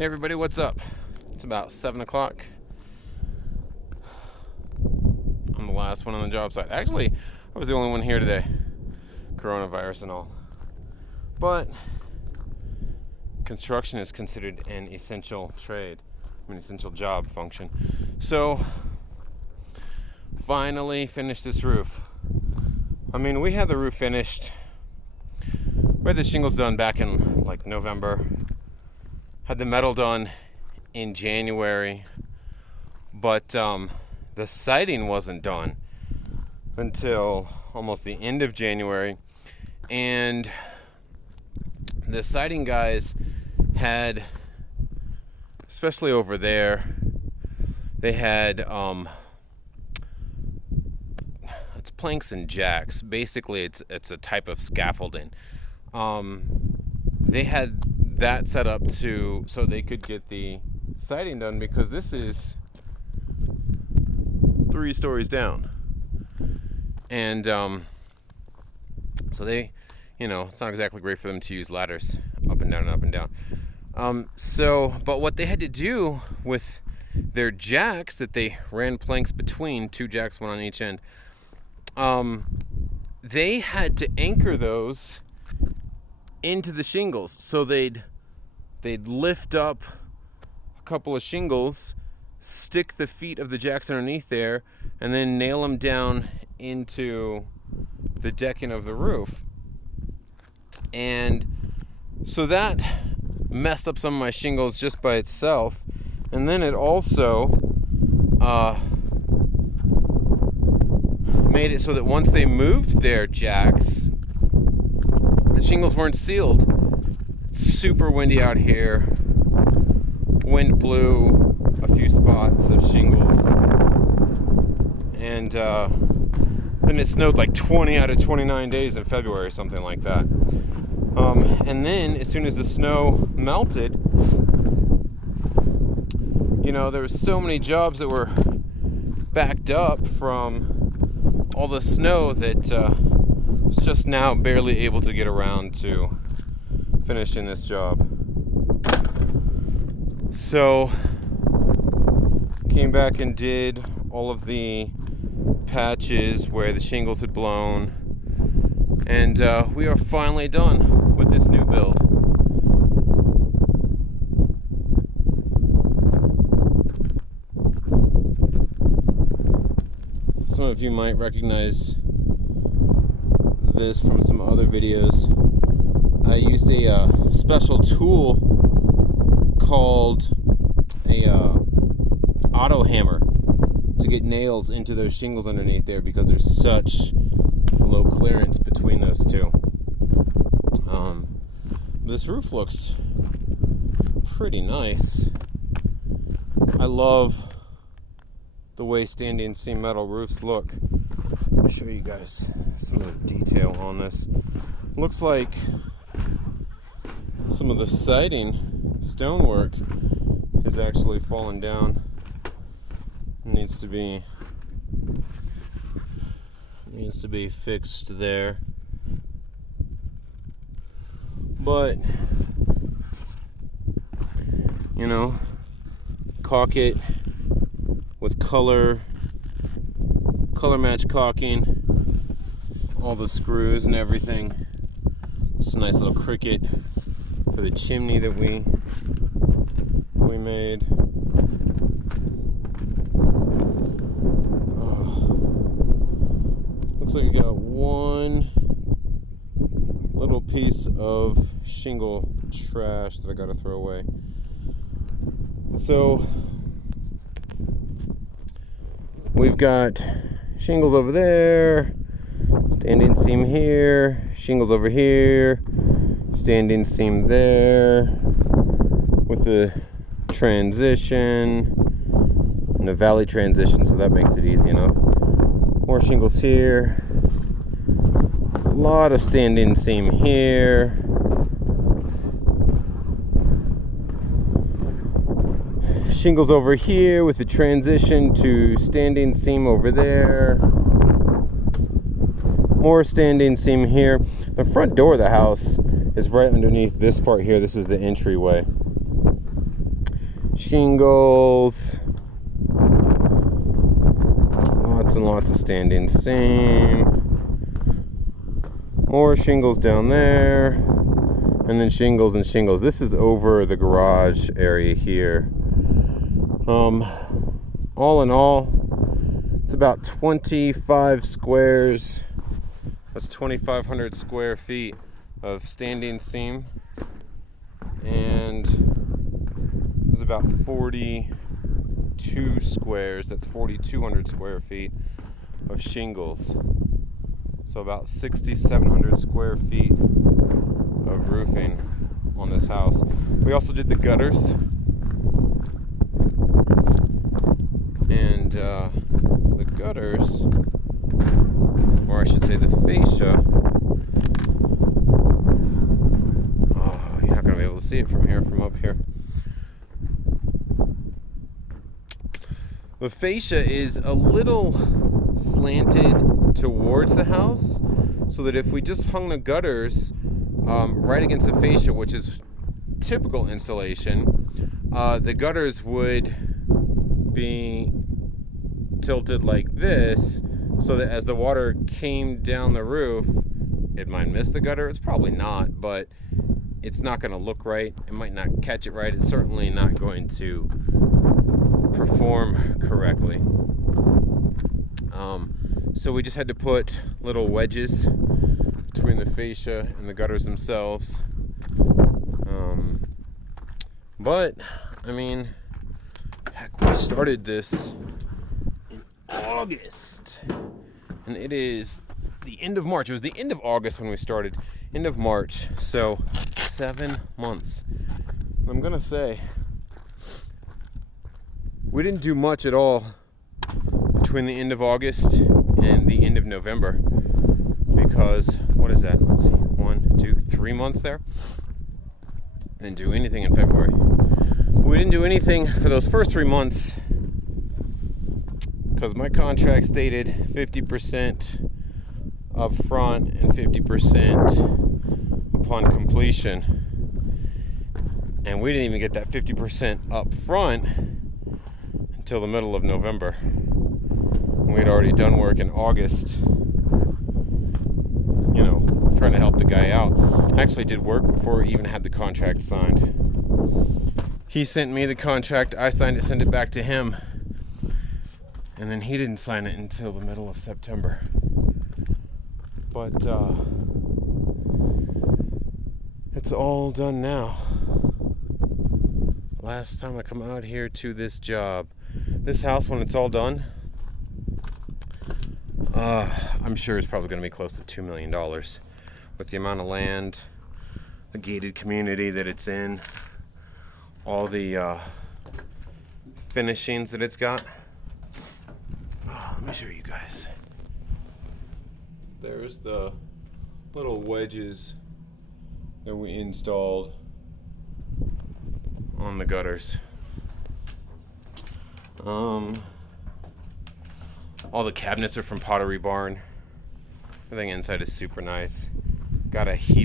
Hey everybody, what's up? It's about 7 o'clock. I'm the last one on the job site. Actually, I was the only one here today. Coronavirus and all. But construction is considered an essential trade. Essential job function. So, finally finished this roof. We had the roof finished. We had the shingles done back in November. Had the metal done in January, but the siding wasn't done until almost the end of January. And the siding guys had, especially over there, they had it's planks and jacks. Basically, it's a type of scaffolding. They had that set up so they could get the siding done, because this is 3 stories down, and so they, it's not exactly great for them to use ladders up and down and up and down. But what they had to do with their jacks that they ran planks between, 2 jacks, 1 on each end, they had to anchor those into the shingles. So they'd lift up a couple of shingles, stick the feet of the jacks underneath there, and then nail them down into the decking of the roof. And so that messed up some of my shingles just by itself. And then it also made it so that once they moved their jacks, the shingles weren't sealed. Super windy out here. Wind blew a few spots of shingles. And then it snowed 20 out of 29 days in February or something like that. And then as soon as the snow melted, there were so many jobs that were backed up from all the snow that was just now barely able to get around to finishing this job. So came back and did all of the patches where the shingles had blown, and we are finally done with this new build. Some of you might recognize this from some other videos. I used a special tool called a auto hammer to get nails into those shingles underneath there, because there's such low clearance between those two. This roof looks pretty nice. I love the way standing seam metal roofs look. Let me show you guys some of the detail on this. Looks like some of the siding stonework has actually fallen down. It needs to be fixed there. But caulk it with color match caulking, all the screws and everything. It's a nice little cricket for the chimney that we made. Looks like we got one little piece of shingle trash that I gotta throw away. So we've got shingles over there, standing seam here, shingles over here, standing seam there with the transition and the valley transition, so that makes it easy enough. More shingles here, a lot of standing seam here, shingles over here with the transition to standing seam over there, more standing seam here. The front door of the house is right underneath this part here. This is the entryway. shingles, lots and lots of standing seam, more shingles down there, and then shingles and shingles. This is over the garage area here. All in all, it's about 25 squares. That's 2,500 square feet of standing seam, and there's about 42 squares. That's 4,200 square feet of shingles. So about 6,700 square feet of roofing on this house. We also did the gutters, and the gutters, or I should say the fascia. Oh, you're not going to be able to see it from here, from up here. The fascia is a little slanted towards the house, so that if we just hung the gutters right against the fascia, which is typical insulation, the gutters would be tilted like this, so that as the water came down the roof, it might miss the gutter. It's probably not, but it's not going to look right. It might not catch it right. It's certainly not going to perform correctly. So we just had to put little wedges between the fascia and the gutters themselves. But I mean, heck, we started this in August, and it is the end of March. It was the end of August when we started, end of March, so 7 months. And I'm gonna say, we didn't do much at all between the end of August and the end of November, because, what is that? Let's see, 1, 2, 3 months there. I didn't do anything in February. We didn't do anything for those first 3 months because my contract stated 50% up front and 50% upon completion. And we didn't even get that 50% up front until the middle of November. We'd already done work in August, trying to help the guy out. I actually did work before we even had the contract signed. He sent me the contract, I signed it, sent it back to him, and then he didn't sign it until the middle of September. But it's all done now. Last time I come out here to this job, this house, when it's all done, I'm sure it's probably going to be close to $2 million with the amount of land, the gated community that it's in, all the finishings that it's got. Let me show you guys. There's the little wedges that we installed on the gutters. All the cabinets are from Pottery Barn. Everything inside is super nice. Got a heated